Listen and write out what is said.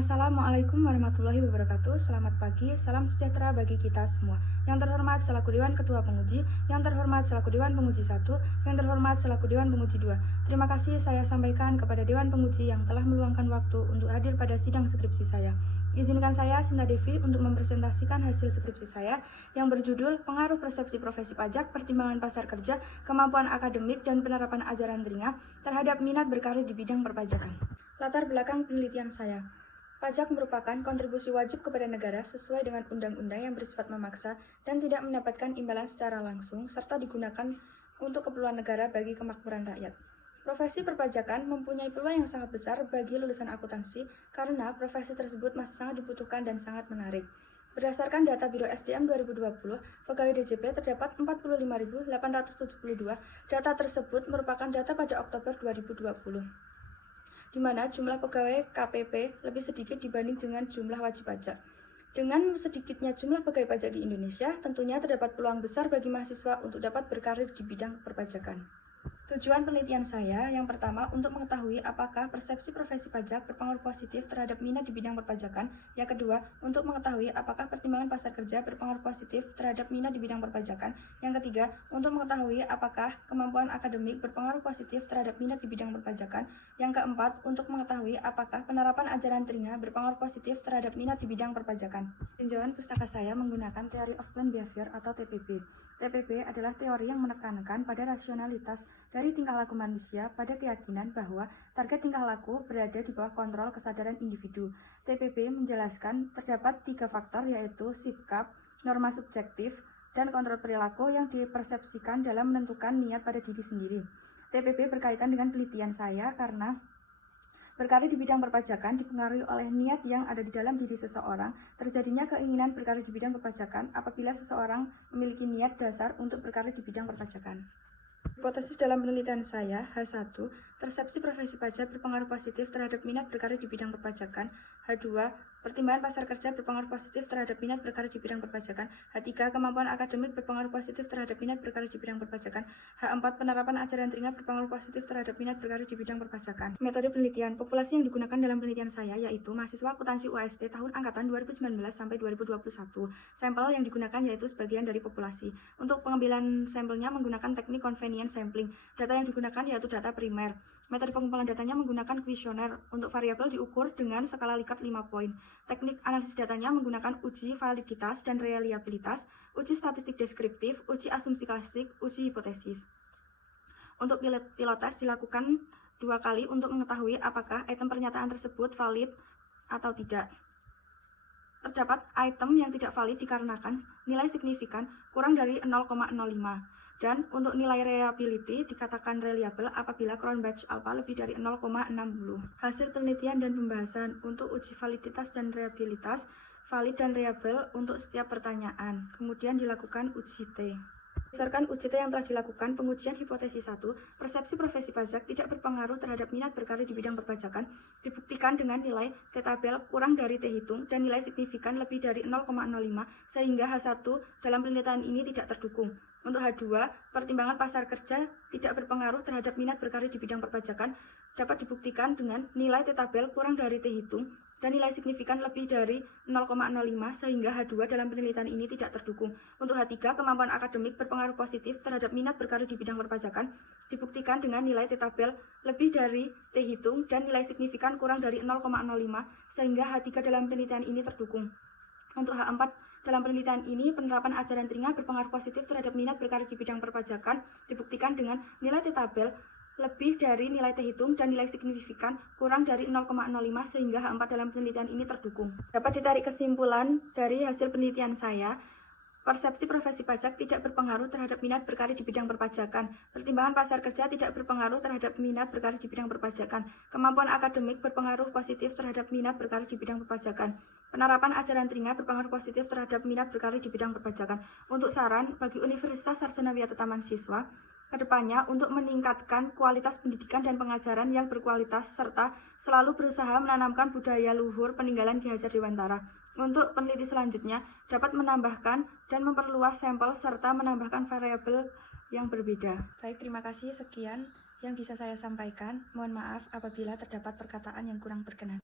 Assalamualaikum warahmatullahi wabarakatuh. Selamat pagi, salam sejahtera bagi kita semua. Yang terhormat selaku Dewan Ketua Penguji, yang terhormat selaku Dewan Penguji 1, yang terhormat selaku Dewan Penguji 2. Terima kasih saya sampaikan kepada Dewan Penguji yang telah meluangkan waktu untuk hadir pada sidang skripsi saya. Izinkan saya, Sinta Devi, untuk mempresentasikan hasil skripsi saya yang berjudul Pengaruh Persepsi Profesi Pajak, Pertimbangan Pasar Kerja, Kemampuan Akademik, dan Penerapan Ajaran Telinga terhadap minat berkarir di bidang perpajakan. Latar belakang penelitian saya. Pajak merupakan kontribusi wajib kepada negara sesuai dengan undang-undang yang bersifat memaksa dan tidak mendapatkan imbalan secara langsung, serta digunakan untuk keperluan negara bagi kemakmuran rakyat. Profesi perpajakan mempunyai peluang yang sangat besar bagi lulusan akuntansi karena profesi tersebut masih sangat dibutuhkan dan sangat menarik. Berdasarkan data Biro SDM 2020, pegawai DJP terdapat 45.872. Data tersebut merupakan data pada Oktober 2020. Di mana jumlah pegawai KPP lebih sedikit dibanding dengan jumlah wajib pajak. Dengan sedikitnya jumlah pegawai pajak di Indonesia, tentunya terdapat peluang besar bagi mahasiswa untuk dapat berkarir di bidang perpajakan. Tujuan penelitian saya yang pertama untuk mengetahui apakah persepsi profesi pajak berpengaruh positif terhadap minat di bidang perpajakan. Yang kedua, untuk mengetahui apakah pertimbangan pasar kerja berpengaruh positif terhadap minat di bidang perpajakan. Yang ketiga, untuk mengetahui apakah kemampuan akademik berpengaruh positif terhadap minat di bidang perpajakan. Yang keempat, untuk mengetahui apakah penerapan ajaran telinga berpengaruh positif terhadap minat di bidang perpajakan. Tinjauan pustaka saya menggunakan Theory of Planned Behavior atau TPB. TPB adalah teori yang menekankan pada rasionalitas dari tingkah laku manusia pada keyakinan bahwa target tingkah laku berada di bawah kontrol kesadaran individu. TPB menjelaskan terdapat 3 faktor yaitu sikap, norma subjektif, dan kontrol perilaku yang dipersepsikan dalam menentukan niat pada diri sendiri. TPB berkaitan dengan penelitian saya karena berkarir di bidang perpajakan dipengaruhi oleh niat yang ada di dalam diri seseorang. Terjadinya keinginan berkarir di bidang perpajakan apabila seseorang memiliki niat dasar untuk berkarir di bidang perpajakan. Hipotesis dalam penelitian saya, H1, persepsi profesi pajak berpengaruh positif terhadap minat berkarir di bidang perpajakan. H2, pertimbangan pasar kerja berpengaruh positif terhadap minat berkarir di bidang perpajakan. H3, kemampuan akademik berpengaruh positif terhadap minat berkarir di bidang perpajakan. H4, penerapan ajaran telinga berpengaruh positif terhadap minat berkarir di bidang perpajakan. Metode penelitian, populasi yang digunakan dalam penelitian saya yaitu mahasiswa akuntansi UAST tahun angkatan 2019 sampai 2021. Sampel yang digunakan yaitu sebagian dari populasi. Untuk pengambilan sampelnya menggunakan teknik convenience sampling. Data yang digunakan yaitu data primer. Metode pengumpulan datanya menggunakan kuesioner. Untuk variabel diukur dengan skala Likert 5 poin. Teknik analisis datanya menggunakan uji validitas dan reliabilitas, uji statistik deskriptif, uji asumsi klasik, uji hipotesis. Untuk pilotes dilakukan 2 kali untuk mengetahui apakah item pernyataan tersebut valid atau tidak. Terdapat item yang tidak valid dikarenakan nilai signifikan kurang dari 0,05. Dan untuk nilai reliability dikatakan reliable apabila Cronbach alpha lebih dari 0,60. Hasil penelitian dan pembahasan untuk uji validitas dan reliabilitas, valid dan reliable untuk setiap pertanyaan. Kemudian dilakukan uji T. Berdasarkan uji T yang telah dilakukan, pengujian hipotesis 1, persepsi profesi pajak tidak berpengaruh terhadap minat berkarir di bidang perpajakan, dibuktikan dengan nilai T tabel kurang dari T hitung dan nilai signifikan lebih dari 0,05, sehingga H1 dalam penelitian ini tidak terdukung. Untuk H2, pertimbangan pasar kerja tidak berpengaruh terhadap minat berkarir di bidang perpajakan, dapat dibuktikan dengan nilai T tabel kurang dari T hitung dan nilai signifikan lebih dari 0,05 sehingga H2 dalam penelitian ini tidak terdukung. Untuk H3, kemampuan akademik berpengaruh positif terhadap minat berkarir di bidang perpajakan, dibuktikan dengan nilai T tabel lebih dari T hitung dan nilai signifikan kurang dari 0,05 sehingga H3 dalam penelitian ini terdukung. Untuk H4, dalam penelitian ini, penerapan ajaran telinga berpengaruh positif terhadap minat berkarir di bidang perpajakan, dibuktikan dengan nilai T tabel lebih dari nilai T hitung dan nilai signifikan kurang dari 0,05 sehingga H4 dalam penelitian ini terdukung. Dapat ditarik kesimpulan dari hasil penelitian saya, persepsi profesi pajak tidak berpengaruh terhadap minat berkarir di bidang perpajakan. Pertimbangan pasar kerja tidak berpengaruh terhadap minat berkarir di bidang perpajakan. Kemampuan akademik berpengaruh positif terhadap minat berkarir di bidang perpajakan. Penerapan ajaran telinga berpengaruh positif terhadap minat berkarir di bidang perpajakan. Untuk saran bagi Universitas Sarjana Wiyata Taman Siswa, kedepannya untuk meningkatkan kualitas pendidikan dan pengajaran yang berkualitas serta selalu berusaha menanamkan budaya luhur peninggalan Ki Hajar Dewantara. Untuk peneliti selanjutnya dapat menambahkan dan memperluas sampel serta menambahkan variabel yang berbeda. Baik, terima kasih. Sekian yang bisa saya sampaikan. Mohon maaf apabila terdapat perkataan yang kurang berkenan.